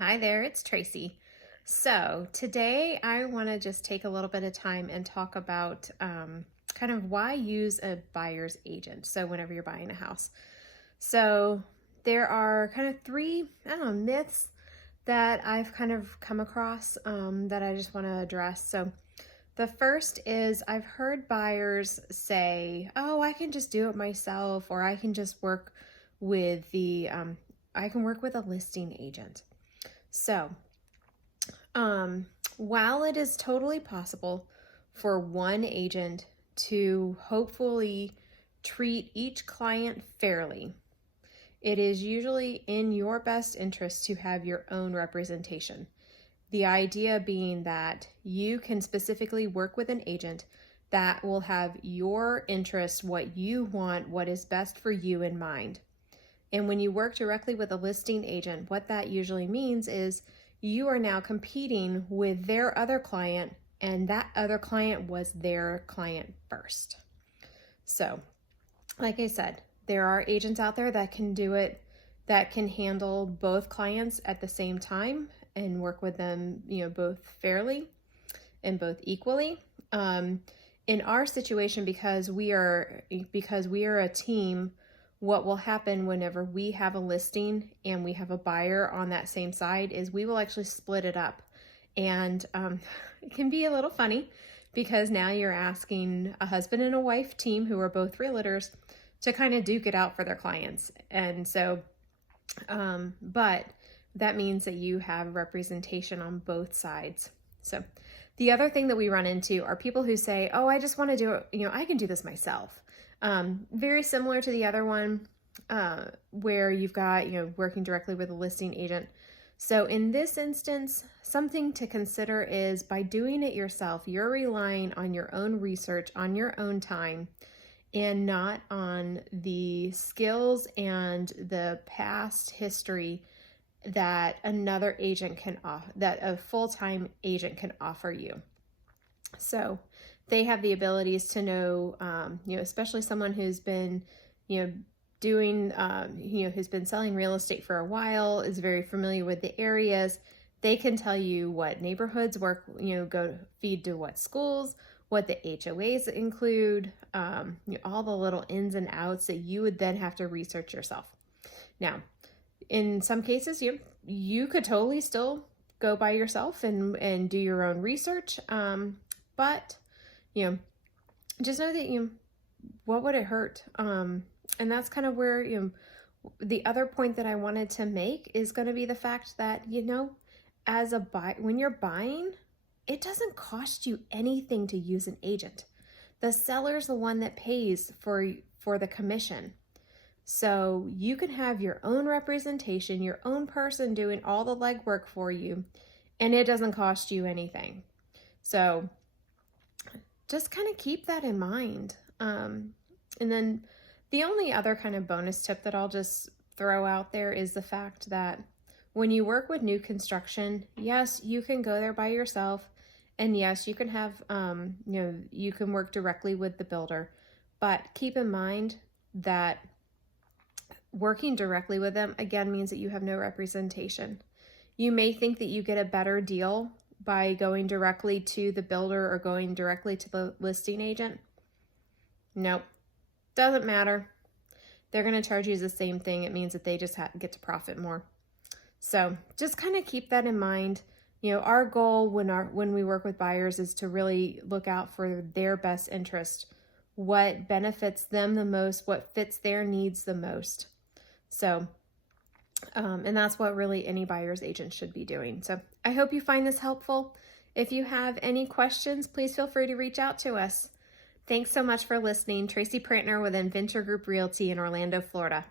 Hi there, it's Tracy. So today I want to just take a little bit of time and talk about kind of why use a buyer's agent. So whenever you're buying a house. So there are kind of three, myths that I've kind of come across that I just want to address. So the first is I've heard buyers say, oh, I can just do it myself, or I can just work with I can work with a listing agent. So, while it is totally possible for one agent to hopefully treat each client fairly, it is usually in your best interest to have your own representation. The idea being that you can specifically work with an agent that will have your interests, what you want, what is best for you in mind. And when you work directly with a listing agent, what that usually means is you are now competing with their other client, and that other client was their client first. So, like I said, there are agents out there that can do it, that can handle both clients at the same time and work with them, both fairly and both equally. In our situation, because we are a team, what will happen whenever we have a listing and we have a buyer on that same side is we will actually split it up. And it can be a little funny because now you're asking a husband and a wife team who are both realtors to kind of duke it out for their clients. And so, but that means that you have representation on both sides. So the other thing that we run into are people who say, oh, I just want to do it, I can do this myself. Very similar to the other one, where you've got, working directly with a listing agent. So in this instance, something to consider is by doing it yourself, you're relying on your own research, on your own time, and not on the skills and the past history that another agent can offer, that a full-time agent can offer you. So they have the abilities to know, especially someone who's been, doing, who's been selling real estate for a while, is very familiar with the areas. They can tell you what neighborhoods work, go feed to what schools, what the HOAs include, all the little ins and outs that you would then have to research yourself. Now, in some cases, you could totally still go by yourself and do your own research, but just know that what would it hurt? And that's kind of where the other point that I wanted to make is going to be the fact that as a when you're buying, it doesn't cost you anything to use an agent. The seller's the one that pays for the commission. So you can have your own representation, your own person doing all the legwork for you, and it doesn't cost you anything. So just kind of keep that in mind. And then the only other kind of bonus tip that I'll just throw out there is the fact that when you work with new construction, yes, you can go there by yourself. And yes, you can have, you can work directly with the builder. But keep in mind that working directly with them, again, means that you have no representation. You may think that you get a better deal by going directly to the builder or going directly to the listing agent. Nope, doesn't matter. They're going to charge you the same thing. It means that they just get to profit more. So just kind of keep that in mind. Our goal when we work with buyers is to really look out for their best interest, what benefits them the most, what fits their needs the most. So, and that's what really any buyer's agent should be doing. So I hope you find this helpful. If you have any questions, please feel free to reach out to us. Thanks so much for listening. Tracy Prantner with Adventure Group Realty in Orlando, Florida.